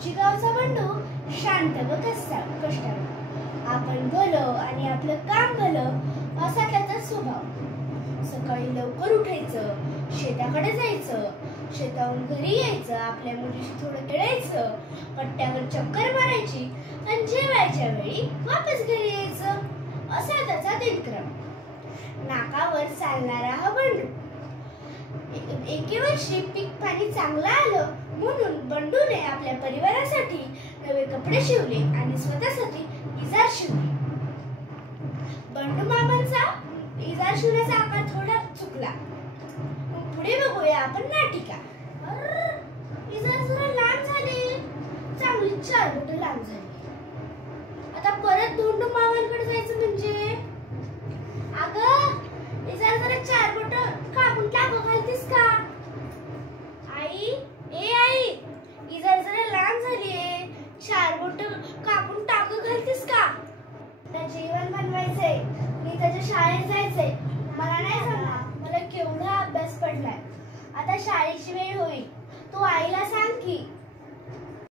आमची गावचा बंडू शांत व कष्टाळू. आपण भलं आणि आपलं काम भलं असा त्याचा स्वभाव. सकाळी लवकर उठायचं, शेताकडे जायचं, शेताहून घरी यायचं, आपल्या मुलीशी थोडं खेळायचं, पट्ट्यावर चक्कर मारायची आणि जेवायच्या वेळी वापस घरी यायचं, असा त्याचा दिनक्रम. नाकावर चालणारा हा बंडू. एके वर्षी पीक पाणी चांगलं आलं म्हणून बंडूने आपल्या परिवारासाठी नवे कपडे शिवले आणि स्वतःसाठी इजार शिवली. बंडू मामांचा इजार शिवण्याचा आकार थोडा चुकला. पुढे बघूया आपण नाटिका. इजार जरा लांब झाली, चांगली 4 बोटं लांब झाली. आता परत बंडू मामांकडे जायचं म्हणजे, अगं इजार जरा 4 बोटं कापून टाकू घालतीस का? आई, ए आई, इजार जरा लांब झालीये, 4 बोटं कापून टाकू घालतीस का? मला जेवण बनवायचंय, मी त्याच्या शाळेत जायचंय. मला नाही जमणार, मला केवढा अभ्यास पडलाय. आता शाळेची वेळ होईल, तू आईला सांग की